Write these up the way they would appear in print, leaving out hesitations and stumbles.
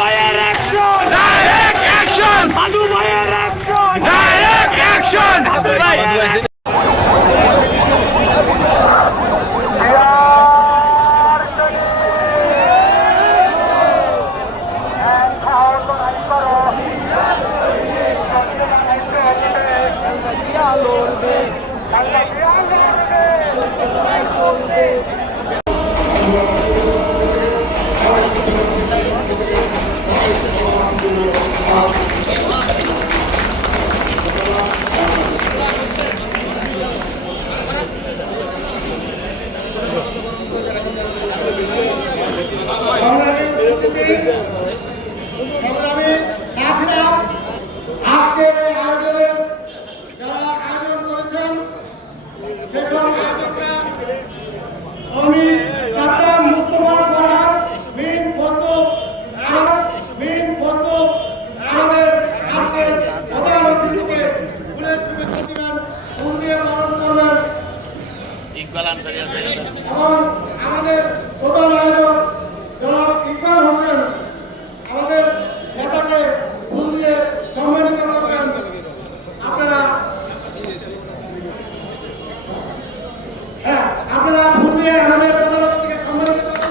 ভাইয়ের action, direct action, মাদু ভাইয়ের action, direct action, মাদু ভাইয়ের সংগ্রামী সাথীরা, আজকের এই আয়োজনের যারা আয়োজন করেছেন সেসব আয়োজকরা আমি সাদ্দাম মুস্তফা দ্বারা মিন ফজলু আমাদের আজকের প্রধান অতিথিকে ফুলের শুভেচ্ছা দিবেন, ফুল দিয়ে পালন করবেন এবং আমাদের প্রধান আয়োজক জনাব ইকবাল হোসেন আমাদের নেতাকে ফুল দিয়ে সম্মানিত করবেন। আপনারা ফুল দিয়ে আমাদের প্রধান অতিথিকে সম্মানিত করবেন।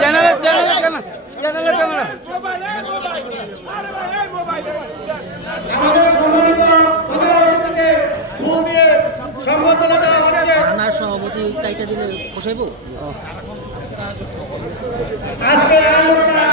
চ্যানেলের ক্যামেরা আমাদের সম্মানিত প্রধান অতিথিকে ফুল দিয়ে সম্বর্ধনা দেওয়া হচ্ছে। থানার সভাপতি কাইটা দিলে বসাইবো। আজকের আয়োজকরা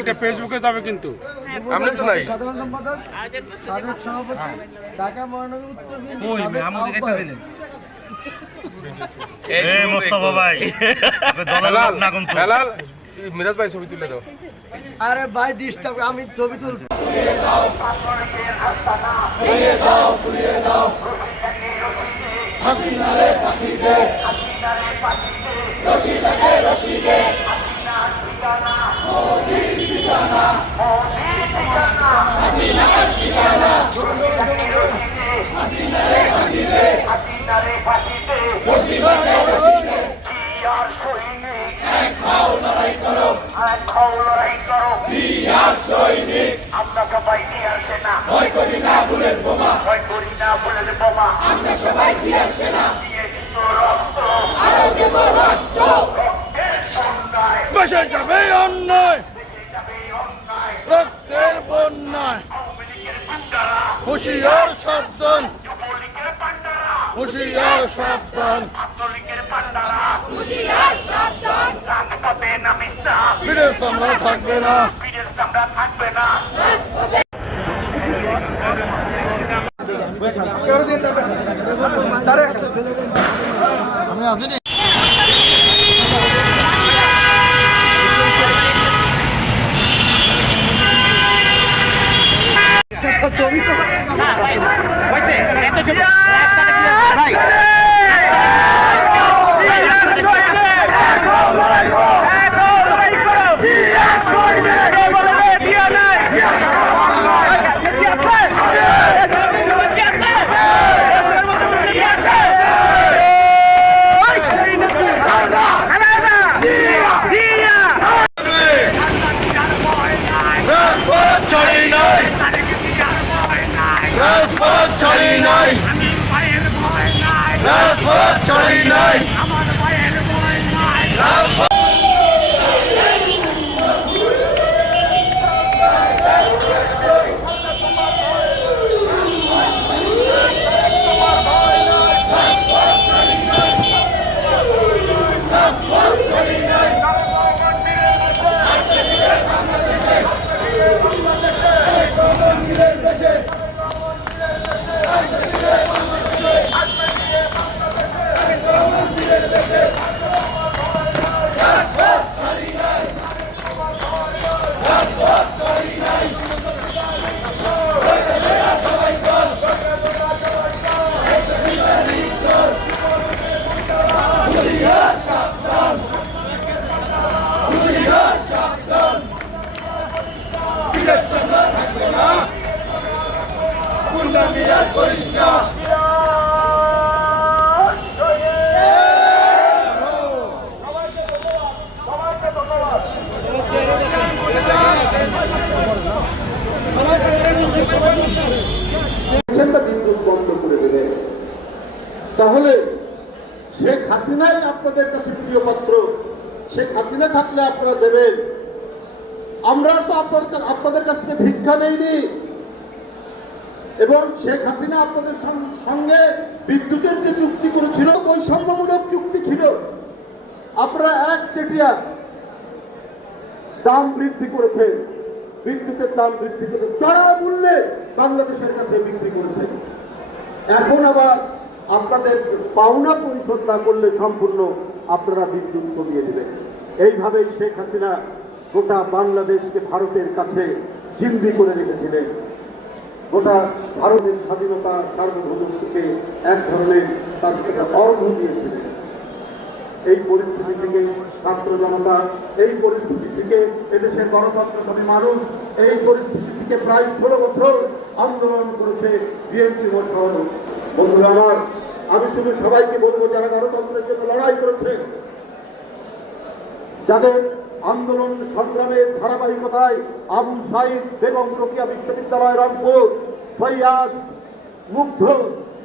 এটা ফেসবুকে যাবে কিন্তু আমরা তো নাই সাধারণ সম্পাদক সাবেক সভাপতি ঢাকা মহানগর উত্তর মোস্তফা ভাই হেলাল মিরাজ ভাই ছবি তুলে দাও। আরে ভাই ডিস্টার্ব, আমি ছবি তুলছি। আমরা সবাই নিয়ে আসে না, ভয় করি না বুলেট বোমা, আমরা সবাই দিয়ে আসে না, বসে যাবে অন্যায়, রক্তের বন্যায়, হুঁশিয়ার সাবধান, হুঁশিয়ার সাবধান, বিদেশ আমরা থাকবে না। আমি আসিনি। ছবি তো রাজপথ ছাড়ি নাই, করিস না বিদ্যুৎ বন্ধ করে দেবেন, তাহলে শেখ হাসিনাই আপনাদের কাছে প্রিয় পাত্র। শেখ হাসিনা থাকলে আপনারা দেবেন। আমরা তো আপনাদের কাছ থেকে ভিক্ষা নেইনি, এবং শেখ হাসিনা আপনাদের সঙ্গে বিদ্যুতের যে চুক্তি করেছিল বৈষম্যমূলক চুক্তি ছিল। আপনারা একচেটিয়া দাম বৃদ্ধি করেছেন, বিদ্যুতের দাম বৃদ্ধি করে চড়া মূল্যে বাংলাদেশের কাছে বিক্রি করেছেন। এখন আবার আপনাদের পাওনা পরিশোধ না করলে সম্পূর্ণ আপনারা বিদ্যুৎ কমিয়ে দেবেন। এইভাবেই শেখ হাসিনা গোটা বাংলাদেশকে ভারতের কাছে জিম্মি করে রেখেছিলেন। গোটা ভারতের স্বাধীনতা সার্বভৌমত্বকে এক ধরনের তার কাছে অর্ঘ দিয়েছিলেন। এই পরিস্থিতি থেকে ছাত্র জনতা, এই পরিস্থিতি থেকে এদেশের গণতন্ত্রকামী মানুষ, এই পরিস্থিতি থেকে প্রায় 16 বছর আন্দোলন করেছে বিএনপি সহ। বন্ধুরা আমার, আমি শুধু সবাইকে বলবো যারা গণতন্ত্রের জন্য লড়াই করেছে, যাদের আন্দোলন সংগ্রামের ধারাবাহিকতায় আবু সাইদ, বেগম রোকেয়া বিশ্ববিদ্যালয় রংপুর, ফৈয়াজ, মুগ্ধ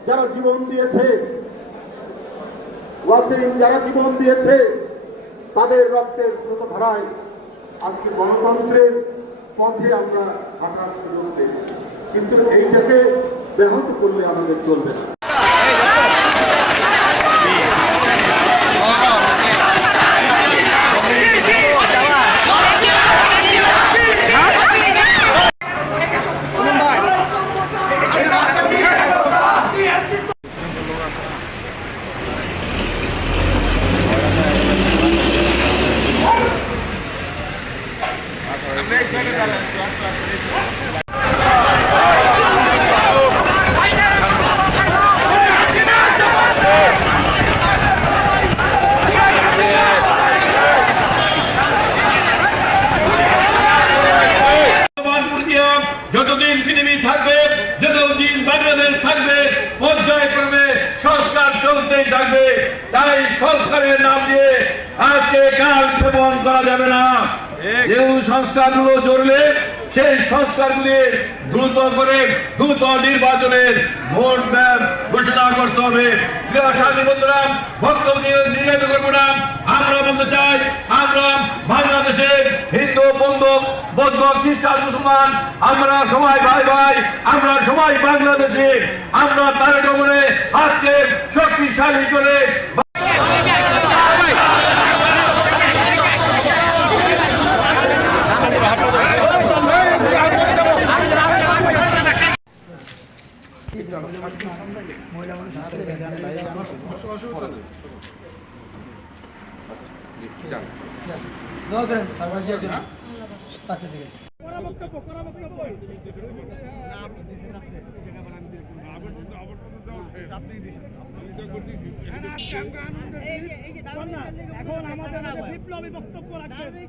যারা জীবন দিয়েছে, ওয়াসিম যারা জীবন দিয়েছে, তাদের রক্তের স্রোতধারায় আজকে গণতন্ত্রের পথে আমরা হাঁটার সুযোগ পেয়েছি। কিন্তু এইটাকে ব্যাহত করলে আমাদের চলবে না। যতদিন পৃথিবী থাকবে, যতদিন বাংলাদেশ থাকবে, পর্যায়ক্রমে সংস্কার চলতেই থাকবে। তাই সংস্কারের নাম দিয়ে আজকে কাল ক্ষেপণ করা যাবে না। যে সংস্কারগুলো জরুরি, সেই সংস্কারগুলি দ্রুত করে দ্রুত নির্বাচনের ভোট ঘোষণা করতে হবে। প্রিয় সাথী বন্ধুরা, বক্তব্য দিয়ে নির্যাত করবো না। আমরা বলতে চাই, আমরা বাংলাদেশের হিন্দু বৌদ্ধ খ্রিস্টান মুসলমান, আমরা সবাই ভাই ভাই, আমরা সবাই বাংলাদেশে। আমরা তার করে হাতকে শক্তিশালী করে দোয়া করেন তারপর যে একজন কাছে দিকে এখন আমাদের বিপ্লবী বক্তব্য রাখবে।